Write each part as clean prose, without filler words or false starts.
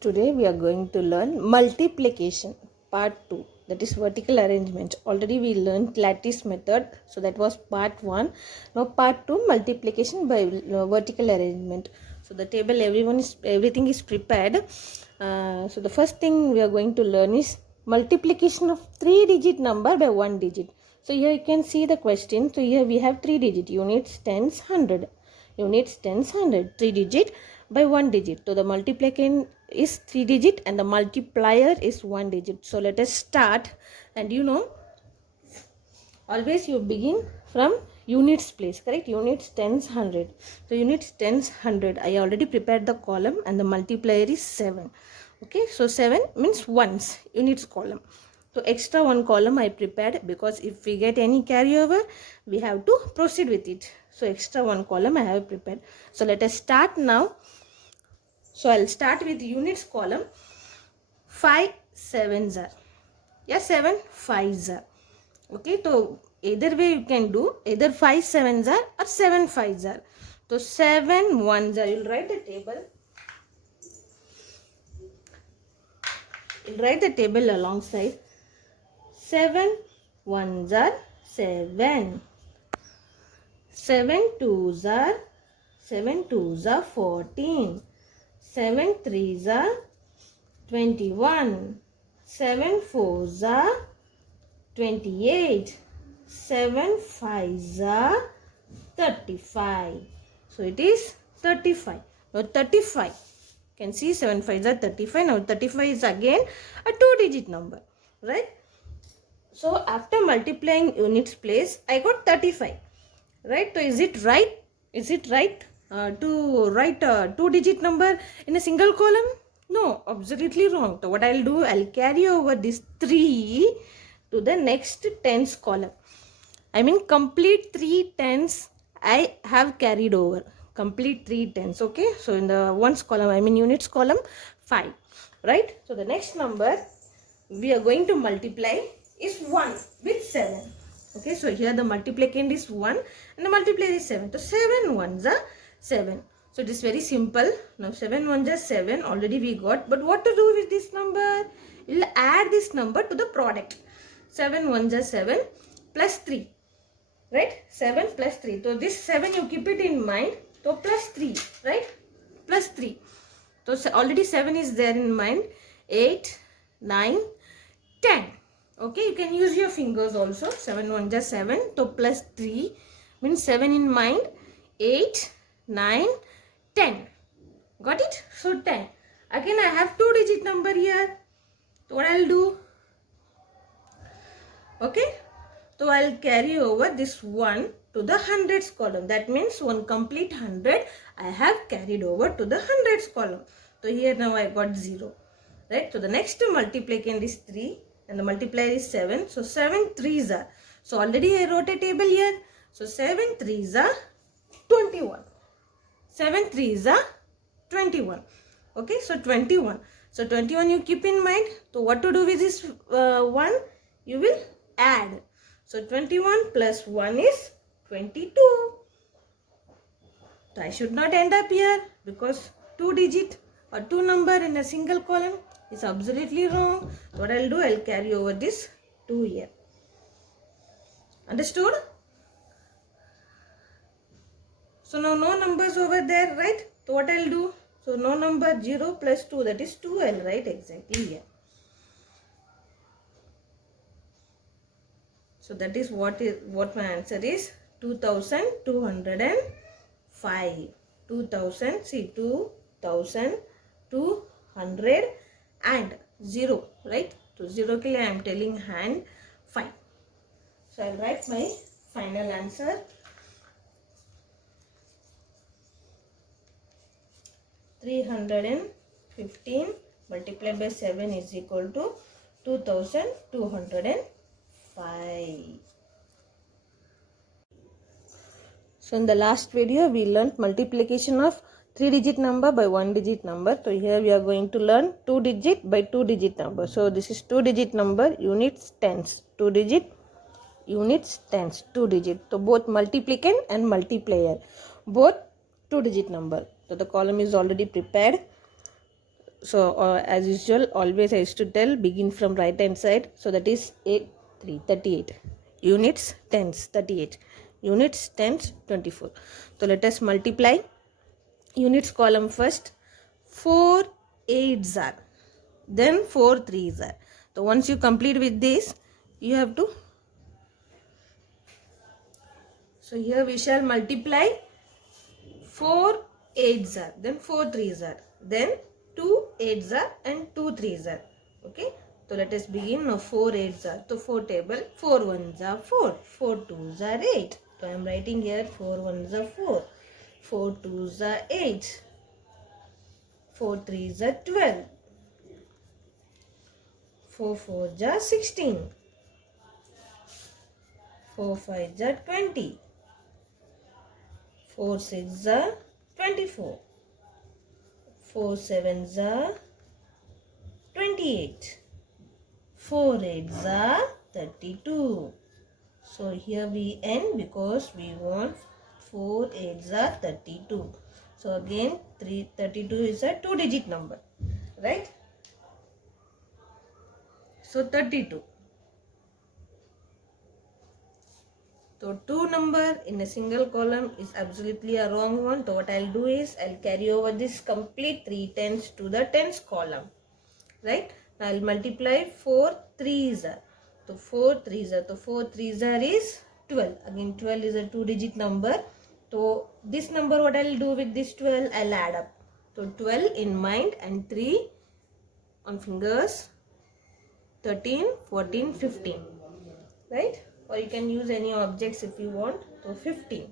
Today we are going to learn multiplication part 2, that is vertical arrangement. Already we learned lattice method, so that was part 1. Now part 2, multiplication by vertical arrangement. So the table everything is prepared. So the first thing we are going to learn is multiplication of 3-digit number by 1 digit. So here you can see the question. So here we have 3 digit, units, tens, 100. Units, tens, 100, 3 digit by 1 digit. So the multiplication is 3 digit and the multiplier is 1 digit. So let us start. And always you begin from units place, correct? Units, tens, 100. So units, tens, 100. I already prepared the column and the multiplier is 7. Okay, so 7 means ones, units column. So extra one column I prepared because if we get any carryover, we have to proceed with it. So extra one column I have prepared. So let us start now. So I'll start with units column. 5 sevens are. Yeah, 7 fives are. Okay, so either way you can do, either 5 sevens are or 7 fives are. So 7 ones are. You'll write the table. You'll write the table alongside. 7 ones are 7. 7 twos are 14. 7 threes are 21. 7 fours are 28. 7 fives are 35. So it is 35. Now 35. You can see 7 fives are 35. Now 35 is again a 2-digit number, right? So after multiplying units place, I got 35. Right? So is it right? Is it right to write a 2-digit number in a single column? No, absolutely wrong. So what I'll do, I'll carry over this 3 to the next tens column. I mean complete 3 tens I have carried over. Complete 3 tens. Okay. So in the ones column, I mean units column, 5. Right? So the next number we are going to multiply is 1 with 7. Okay, so here the multiplicand is 1 and the multiplier is 7. So 7 ones are 7. So it is very simple. Now 7 ones are 7. Already we got. But what to do with this number? We'll add this number to the product. 7 ones are 7 plus 3. Right? 7 plus 3. So this 7 you keep it in mind. So plus 3. Right? Plus 3. So already 7 is there in mind. 8, 9, 10. Okay, you can use your fingers also. 7 ones are 7. So plus 3 means 7 in mind. 8, 9, 10. Got it? So 10. Again I have 2-digit number here. So what I'll do? Okay. So I'll carry over this 1 to the hundreds column. That means one complete 100 I have carried over to the hundreds column. So here now I got 0. Right. So the next multiplicand is 3. And the multiplier is 7. So 7 threes are. So already I wrote a table here. So 7 threes are 21. 7 threes are 21. Okay. So 21. So 21 you keep in mind. So what to do with this 1? You will add. So 21 plus 1 is 22. So I should not end up here because 2-digit or 2 number in a single column is absolutely wrong. What I'll do, I'll carry over this 2 here. Understood? So now no numbers over there, right? So what I'll do? So no number, 0 plus 2, that is 2, I'll write exactly here. So that is what my answer is. 2205. 2000, see 2200 and 0, right? So 0 ke liye I am telling hand 5. So I'll write my final answer. 315 multiplied by 7 is equal to 2205. So in the last video we learnt multiplication of 3-digit number by 1-digit number. So here we are going to learn 2-digit by 2-digit number. So this is 2-digit number, units, tens. 2-digit, units, tens, 2-digit. So both multiplicand and multiplier, both 2-digit number. So the column is already prepared. So as usual, always I used to tell begin from right hand side. So that is 8, 3, 38. Units, tens, 38. Units, tens, 24. So let us multiply. Units column first. 4 8s are. Then 4 3s are. So once you complete with this, you have to. So here we shall multiply 4 8s are. Then 4 3s are. Then 2 8s are and 2 3s are. Okay. So let us begin now. 4 8s are. So 4 table. 4 1s are 4. 4 2s are 8. So I am writing here 4 1s are 4. 4 2s are 8. 4 3s are 12. 4 4s are 16. 4 5s are 20. 4 6s are 24. 4 7s are 28. 4 8s are 32. So here we end because we want 4 8s are 32. So again 32 is a 2-digit number, right? So 32. So 2 number in a single column is absolutely a wrong one. So what I'll do is I'll carry over this complete 3 tens to the tens column. Right? Now I'll multiply 4 3s are. So 4 3s are. So 4 3s are is 12. Again 12 is a 2-digit number. So this number what I'll do with this 12? I'll add up. So 12 in mind and 3 on fingers. 13, 14, 15. Right? Or you can use any objects if you want. So 15.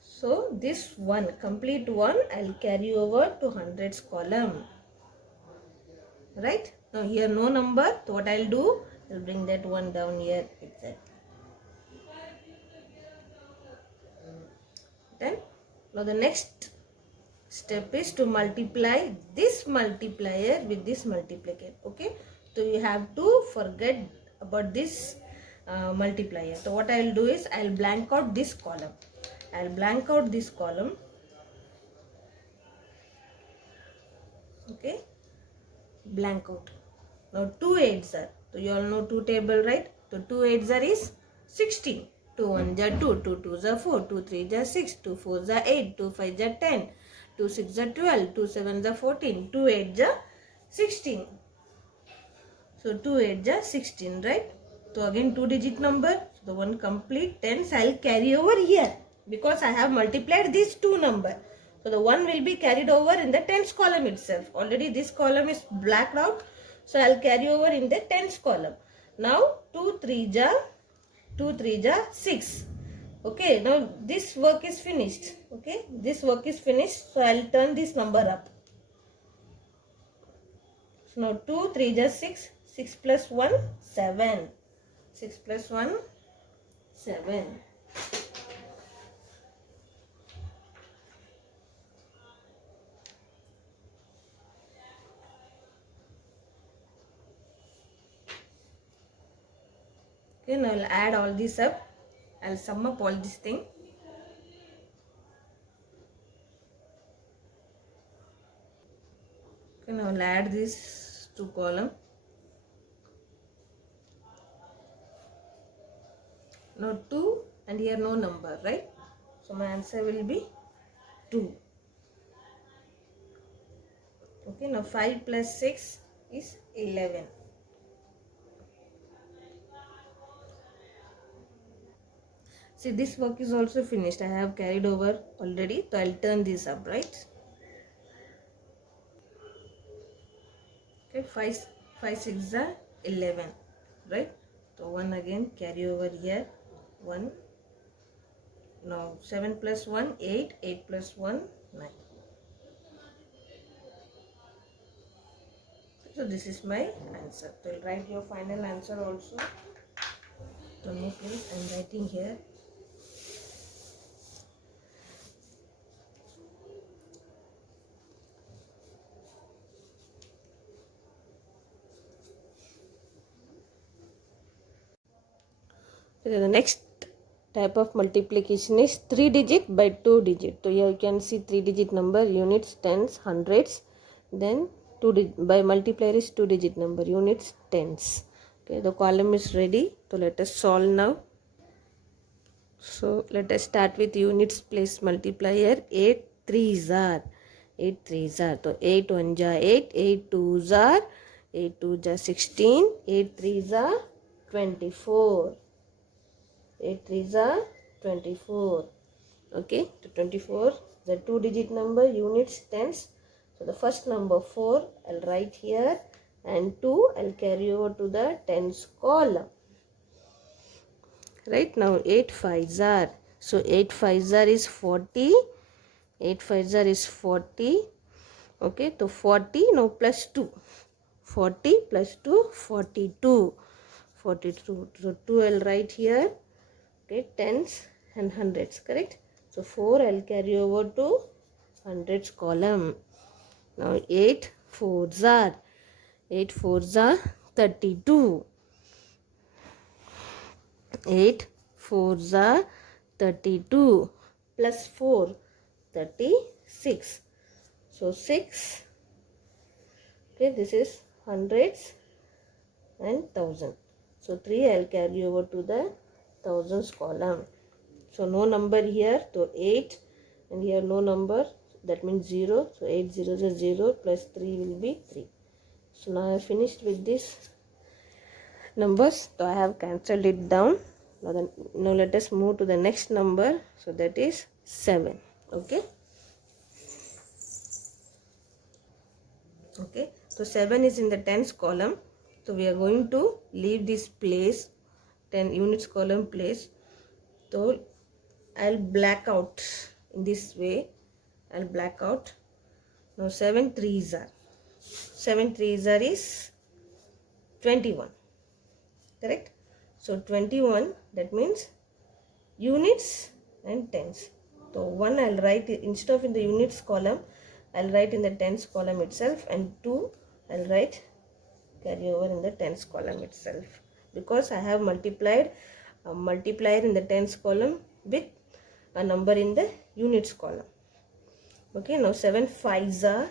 So this one, complete one, I'll carry over to hundreds column. Right? Now here no number. So what I'll do, I'll bring that one down here itself. Then now the next step is to multiply this multiplier with this multiplier. Okay? So you have to forget about this multiplier. So what I'll do is I'll blank out this column. I'll blank out this column. Okay? Blank out. Now 2 8s are. So you all know 2 table, right? So 2 8s are is 16. 2 1s are 2. 2 2s are 4. 2 3s are 6. 2 4s are 8. 2 5s are 10. 2 6s are 12. 2 7s are 14. 2 8s are 16. So 2 8s are 16, right? So again 2-digit number. So the one complete tens I'll carry over here because I have multiplied these two number. So the one will be carried over in the tens column itself. Already this column is blacked out. So I'll carry over in the tens column. Now 2 3s are 6. Okay, now this work is finished. Okay, this work is finished. So I'll turn this number up. So now 2 3s are 6. 6 plus 1, 7. 6 plus 1, 7. Okay, now I'll add all this up. I'll sum up all this thing. Okay, now I'll add these two column. Now 2 and here no number, right? So my answer will be 2. Okay, now 5 plus 6 is 11. See, this work is also finished. I have carried over already. So I'll turn this up, right? Okay, 5 6 are 11, right? So 1 again carry over here. 1. Now 7 plus 1, 8. 8 plus 1, 9. So this is my answer. So I'll write your final answer also. So no, please, I'm writing here. So the next type of multiplication is 3 digit by 2 digit. So here you can see 3 digit number, units, tens, hundreds. Then by multiplier is 2 digit number, units, tens. Okay, the column is ready. So let us solve now. So let us start with units place multiplier. 8 3s are 8 3s are. So 8 1 ja 8, 8 2s are 8 2 ja 16, 8 3s are 24. 8 3s are 24. Okay, to 24 the 2 digit number, units, tens. So the first number 4 I'll write here, and 2 I'll carry over to the tens column. Right now 8 5s are. So 8 5s are is 40. 8 5s are is 40. Okay, so 40 now plus 2. 40 plus 2, 42. 42. So 2 I'll write here. Okay, tens and hundreds, correct? So 4 I'll carry over to hundreds column. Now 8 4s are. 8 4s are 32. 8 4s are 32 plus 4 36. So 6. Okay, this is hundreds and thousand. So 3 I'll carry over to the thousands column. So no number here, so 8, and here no number, that means 0. So 8 zeros are 0, plus 3 will be 3. So now I have finished with this numbers. So I have cancelled it down. Now let us move to the next number. So that is 7. Okay. Okay. So 7 is in the tens column. So we are going to leave this place, 10 units column place. So I'll black out in this way. I'll black out. Now 7 3s are. 7 3s are is 21. Correct? So 21, that means units and tens. So 1 I'll write instead of in the units column, I'll write in the tens column itself, and 2 I'll write carry over in the tens column itself, because I have multiplied a multiplier in the tens column with a number in the units column. Okay, now 7 5s are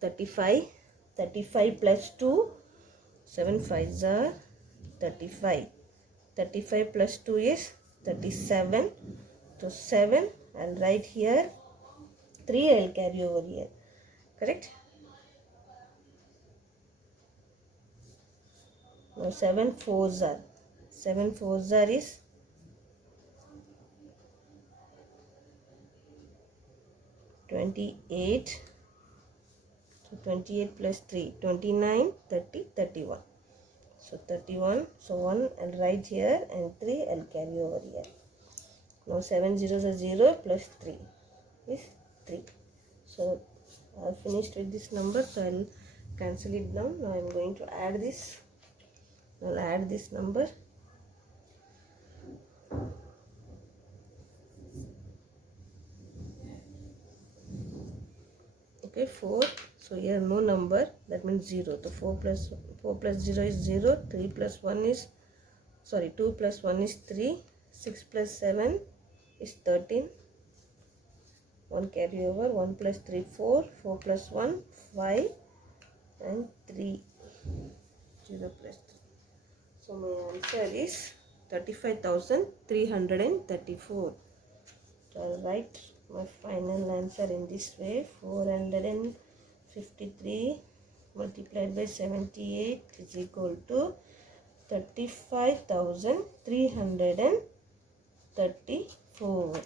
35. 35 plus 2, 7 5s are 35. 35 plus 2 is 37. So 7 I'll write here, 3 I'll carry over here. Correct? Now 7 4s are. 7 4s are is 28. So 28 plus 3, 29, 30, 31. So 31. So 1 I'll write here, and 3 I'll carry over here. Now 7 zeros are 0, plus 3 is 3. So I have finished with this number. So I'll cancel it down. Now I'm going to add this. I'll add this number. Okay, 4. So here no number, that means 0. So 4 plus 0 is 0. 3 plus 1 is, sorry, 2 plus 1 is 3. 6 plus 7 is 13. 1 carry over. 1 plus 3 4. 4 plus 1 5, and 3 0 plus 3. So my answer is 35,334. So I'll write my final answer in this way. 453 multiplied by 78 is equal to 35,334.